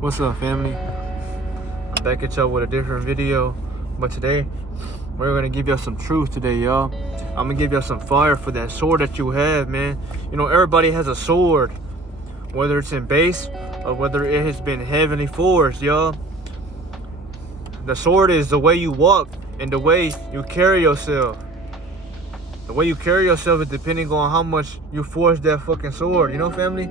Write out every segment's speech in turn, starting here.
What's up, family? I'm back at y'all with a different video, but today we're gonna give y'all some truth today, y'all. I'm gonna give y'all some fire for that sword that you have, man. You know, everybody has a sword, whether it's in base or whether it has been heavenly forged, y'all. The sword is the way you walk and the way you carry yourself. The way you carry yourself is depending on how much you forge that fucking sword, you know, family?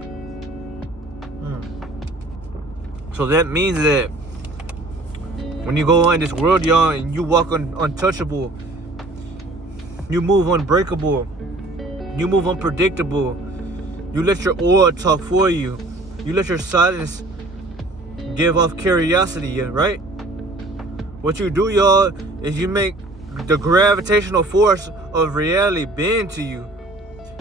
So that means that when you go on this world, y'all, and you walk untouchable, you move unbreakable, you move unpredictable, you let your aura talk for you, you let your silence give off curiosity, right? What you do, y'all, is you make the gravitational force of reality bend to you.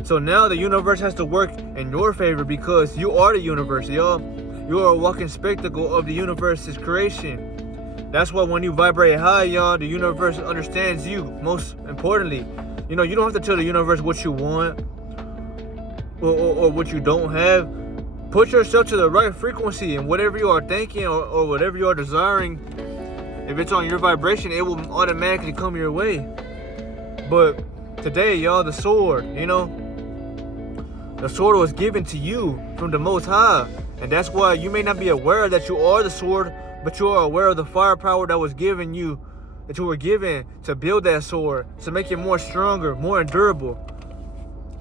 So now the universe has to work in your favor because you are the universe, y'all. You are a walking spectacle of the universe's creation. That's why when you vibrate high, y'all, the universe understands you. Most importantly, you know, you don't have to tell the universe what you want or what you don't have. Put yourself to the right frequency, and whatever you are thinking or whatever you are desiring, if it's on your vibration, it will automatically come your way. But today, y'all, the sword, you know, the sword was given to you from the Most High. And that's why you may not be aware that you are the sword, but you are aware of the firepower that was given you, that you were given to build that sword, to make it more stronger, more endurable,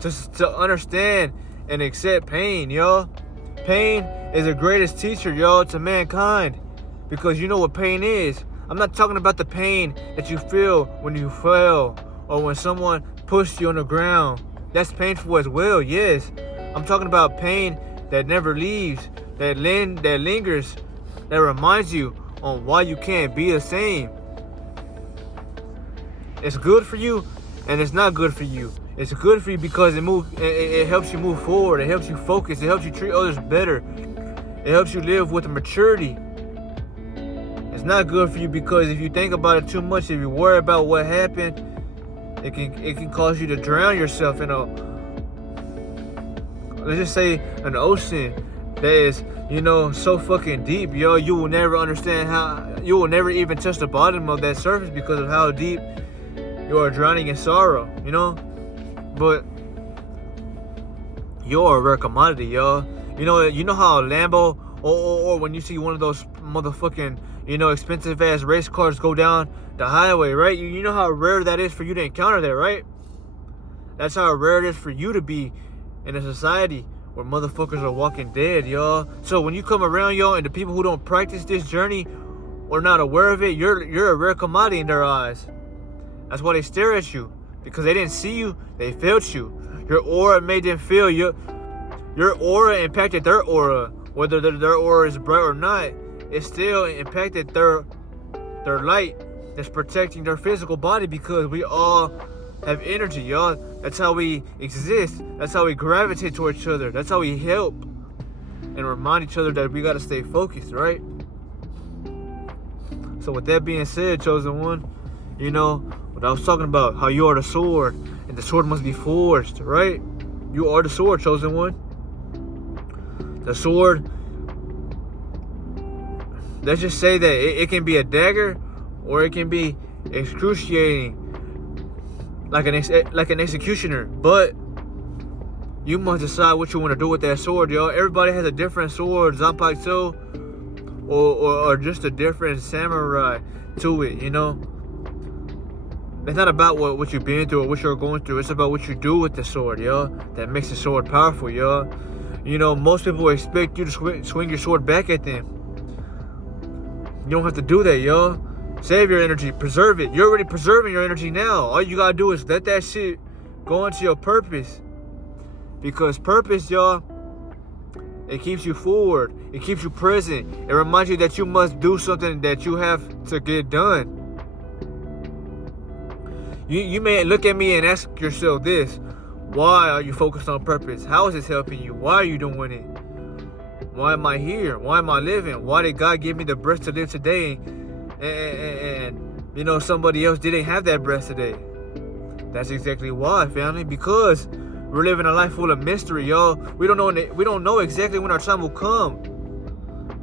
to understand and accept pain, y'all. Pain is the greatest teacher, y'all, to mankind, because you know what pain is. I'm not talking about the pain that you feel when you fell or when someone pushed you on the ground. That's painful as well, yes. I'm talking about pain that never leaves, that lingers, that reminds you on why you can't be the same. It's good for you and it's not good for you. It's good for you because it helps you move forward, it helps you focus, it helps you treat others better, it helps you live with maturity. It's not good for you because if you think about it too much, if you worry about what happened, it can cause you to drown yourself in let's just say an ocean that is, you know, so fucking deep, yo. You will never understand you will never even touch the bottom of that surface because of how deep you are drowning in sorrow, you know. But you're a rare commodity, y'all. You know how a Lambo or when you see one of those motherfucking, you know, expensive ass race cars go down the highway, right? You know how rare that is for you to encounter that, right? That's how rare it is for you to be in a society where motherfuckers are walking dead, y'all. So when you come around, y'all, and the people who don't practice this journey or not aware of it, you're a rare commodity in their eyes. That's why they stare at you, because they didn't see you, they felt you. Your aura made them feel you. Your aura impacted their aura. Whether their aura is bright or not, it still impacted their light that's protecting their physical body, because we all have energy, y'all. That's how we exist. That's how we gravitate towards each other. That's how we help and remind each other that we gotta stay focused, right? So with that being said, chosen one, you know what I was talking about, how you are the sword and the sword must be forged, right? You are the sword, chosen one. The sword, let's just say that it can be a dagger or it can be excruciating, like an executioner, but you must decide what you want to do with that sword, y'all. Everybody has a different sword, zanpakuto, or just a different samurai to it, you know. It's not about what you've been through or what you're going through. It's about what you do with the sword, y'all. That makes the sword powerful, y'all. You know, most people expect you to swing your sword back at them. You don't have to do that, y'all. Save your energy, preserve it. You're already preserving your energy now. All you gotta do is let that shit go into your purpose. Because purpose, y'all, it keeps you forward. It keeps you present. It reminds you that you must do something that you have to get done. You may look at me and ask yourself this: why are you focused on purpose? How is this helping you? Why are you doing it? Why am I here? Why am I living? Why did God give me the breath to live today? And you know, somebody else didn't have that breath today. That's exactly why, family. Because we're living a life full of mystery, y'all. We don't know exactly when our time will come.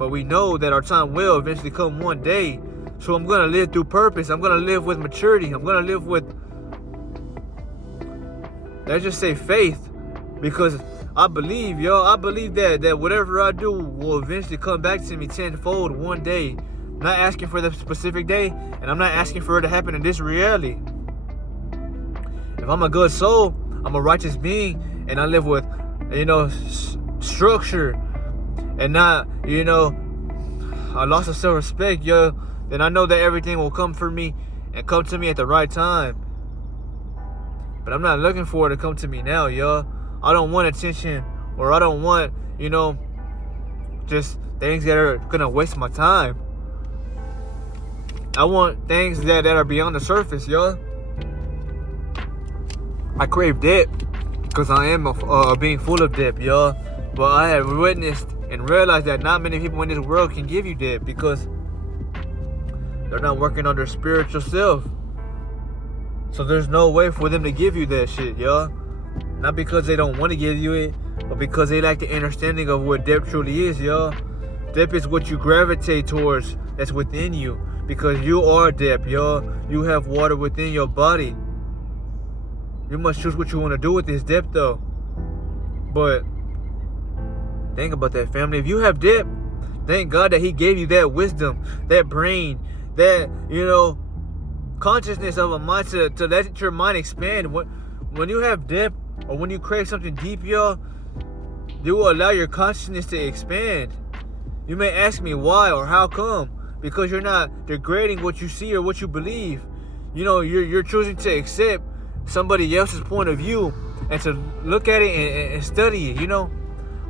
But we know that our time will eventually come one day. So I'm going to live through purpose. I'm going to live with maturity. I'm going to live with, let's just say, faith. Because I believe, I believe that whatever I do will eventually come back to me tenfold one day. I'm not asking for the specific day, and I'm not asking for it to happen in this reality. If I'm a good soul, I'm a righteous being, and I live with, structure, and not, a loss of self-respect, then I know that everything will come for me and come to me at the right time. But I'm not looking for it to come to me now, I don't want attention, or I don't want, just things that are gonna waste my time. I want things that are beyond the surface, I crave depth because I am being full of depth, But I have witnessed and realized that not many people in this world can give you depth because they're not working on their spiritual self. So there's no way for them to give you that shit, Not because they don't want to give you it, but because they lack the understanding of what depth truly is, Depth is what you gravitate towards that's within you. Because you are depth, You have water within your body. You must choose what you want to do with this depth, though. But think about that, family. If you have depth, thank God that He gave you that wisdom, that brain, that, consciousness of a mind to let your mind expand. When you have depth, or when you crave something deep, you will allow your consciousness to expand. You may ask me why or how come. Because you're not degrading what you see or what you believe. You're choosing to accept somebody else's point of view and to look at it and study it,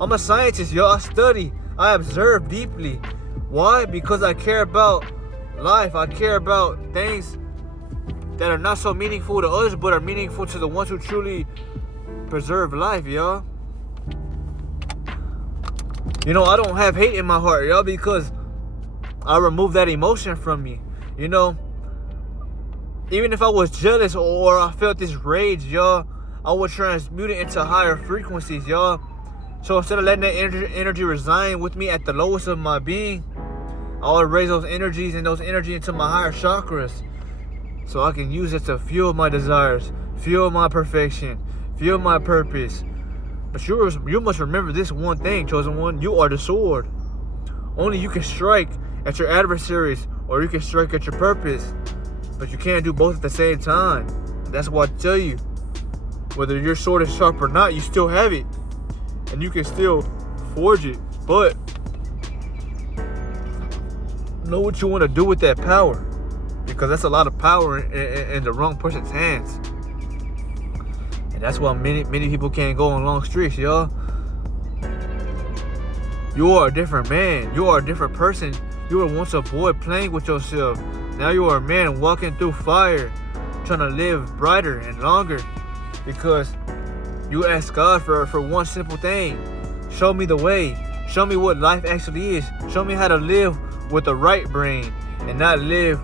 I'm a scientist, I study. I observe deeply. Why? Because I care about life. I care about things that are not so meaningful to others, but are meaningful to the ones who truly preserve life, I don't have hate in my heart, because I remove that emotion from me, Even if I was jealous or I felt this rage, I would transmute it into higher frequencies, So instead of letting that energy reside with me at the lowest of my being, I would raise those energies into my higher chakras. So I can use it to fuel my desires, fuel my perfection, fuel my purpose. But you must remember this one thing, chosen one. You are the sword. Only you can strike at your adversaries, or you can strike at your purpose. But you can't do both at the same time. That's why I tell you, whether your sword is sharp or not, you still have it. And you can still forge it. But know what you want to do with that power. Because that's a lot of power in the wrong person's hands. And that's why many people can't go on long streaks, You are a different man. You are a different person. You were once a boy playing with yourself. Now you are a man walking through fire, trying to live brighter and longer. Because you ask God for one simple thing. Show me the way. Show me what life actually is. Show me how to live with the right brain and not live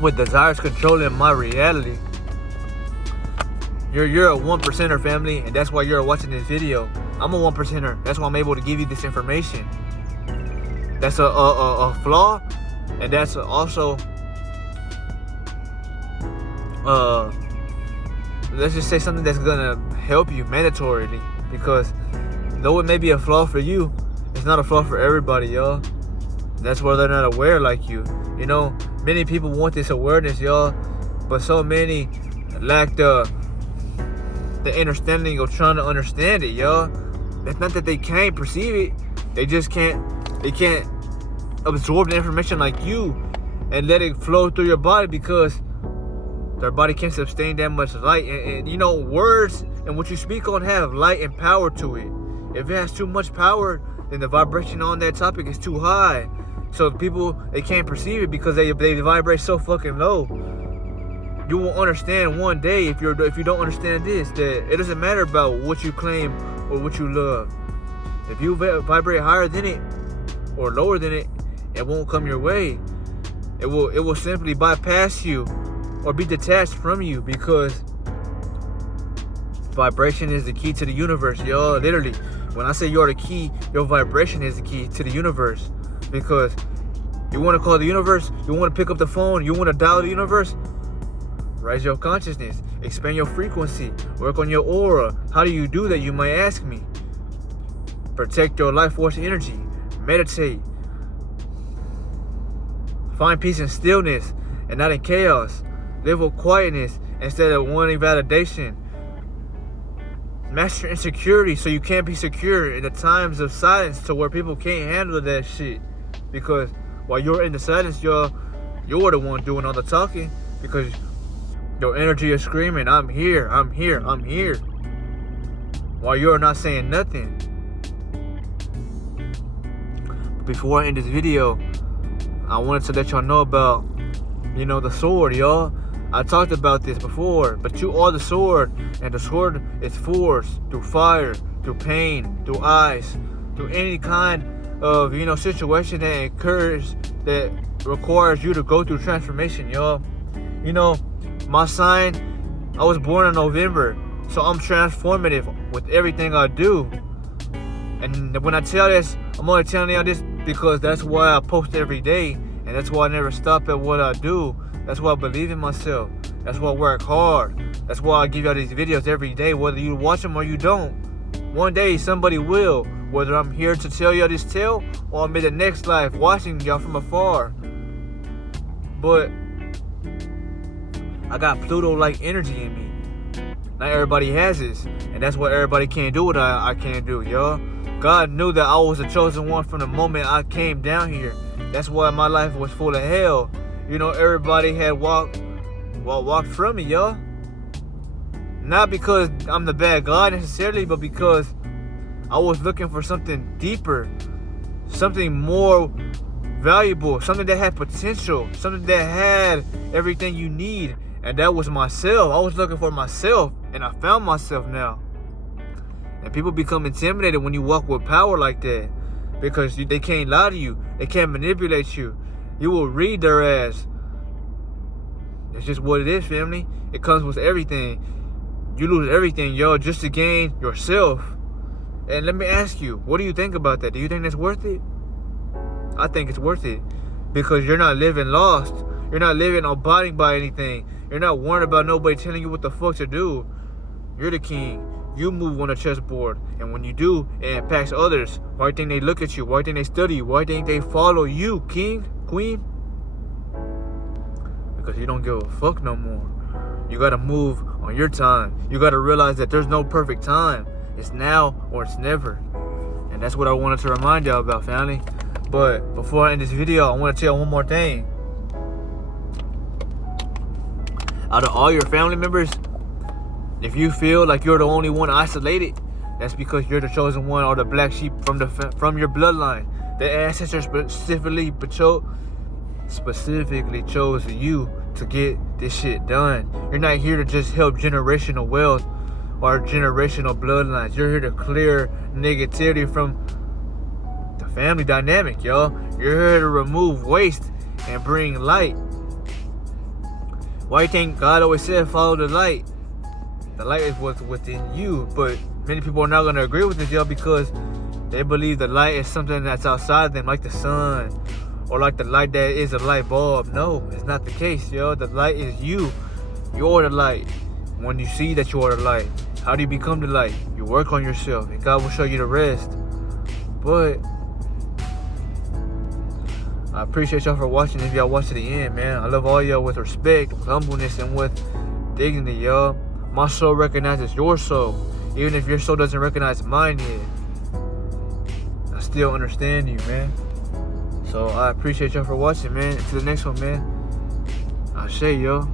with desires controlling my reality. You're a 1%er, family, and that's why you're watching this video. I'm a 1%er. That's why I'm able to give you this information. That's a flaw, and that's also let's just say something that's gonna help you mandatorily. Because though it may be a flaw for you, it's not a flaw for everybody, That's why they're not aware like you. Many people want this awareness, but so many lack the understanding of trying to understand it, It's not that they can't perceive it. They just can't absorb the information like you and let it flow through your body, because their body can't sustain that much light. And words and what you speak on have light and power to it. If it has too much power, then the vibration on that topic is too high. So people, they can't perceive it because they vibrate so fucking low. You will understand one day, if you don't understand this, that it doesn't matter about what you claim or what you love. If you vibrate higher than it or lower than it, it won't come your way. It will simply bypass you or be detached from you, because vibration is the key to the universe, Literally, When I say you're the key, your vibration is the key to the universe. Because you want to call the universe, you want to pick up the phone, you want to dial the universe, raise your consciousness, expand your frequency, work on your aura. How do you do that, you might ask me? Protect your life force energy, meditate, find peace in stillness and not in chaos, live with quietness instead of wanting validation. Master insecurity so you can't be secure in the times of silence to where people can't handle that shit. Because while you're in the silence, you're the one doing all the talking, because your energy is screaming, I'm here, I'm here, I'm here, while you're not saying nothing. Before I end this video, I wanted to let y'all know about, the sword, y'all. I talked about this before, but you are the sword, and the sword is force through fire, through pain, through ice, through any kind of, situation that occurs that requires you to go through transformation, y'all. My sign, I was born in November, so I'm transformative with everything I do. And when I tell this, I'm only telling y'all this because that's why I post every day, and that's why I never stop at what I do. That's why I believe in myself. That's why I work hard. That's why I give y'all these videos every day, whether you watch them or you don't. One day somebody will, whether I'm here to tell y'all this tale or I'm in the next life watching y'all from afar. But I got Pluto-like energy in me. Not everybody has this, and that's why everybody can't do what I can't do, y'all. God knew that I was the chosen one from the moment I came down here. That's why my life was full of hell. Everybody had walked from me, y'all. Not because I'm the bad guy necessarily, but because I was looking for something deeper, something more valuable, something that had potential, something that had everything you need, and that was myself. I was looking for myself, and I found myself now. And people become intimidated when you walk with power like that, because they can't lie to you, they can't manipulate you. You will read their ass. It's just what it is, family. It comes with everything. You lose everything, y'all, just to gain yourself. And let me ask you, what do you think about that? Do you think that's worth it? I think it's worth it, because you're not living lost. You're not living abiding by anything. You're not worried about nobody telling you what the fuck to do. You're the king. You move on the chessboard, and when you do, it impacts others. Why do you think they look at you? Why do you think they study you? Why do you think they follow you, king, queen? Because you don't give a fuck no more. You gotta move on your time. You gotta realize that there's no perfect time. It's now or it's never. And that's what I wanted to remind y'all about, family. But before I end this video, I want to tell you one more thing. Out of all your family members, if you feel like you're the only one isolated, that's because you're the chosen one or the black sheep from your bloodline. The ancestors specifically chose you to get this shit done. You're not here to just help generational wealth or generational bloodlines. You're here to clear negativity from the family dynamic, y'all. You're here to remove waste and bring light. Why do you think God always said follow the light? The light is what's within you, but many people are not going to agree with this, y'all, because they believe the light is something that's outside of them, like the sun, or like the light that is a light bulb. No, it's not the case, yo. The light is you. You're the light. When you see that you are the light, how do you become the light? You work on yourself, and God will show you the rest. But I appreciate y'all for watching. If y'all watch to the end, man, I love all y'all with respect, with humbleness, and with dignity, y'all. My soul recognizes your soul, even if your soul doesn't recognize mine yet. I still understand you, man. So I appreciate y'all for watching, man. To the next one, man. I'll say, yo.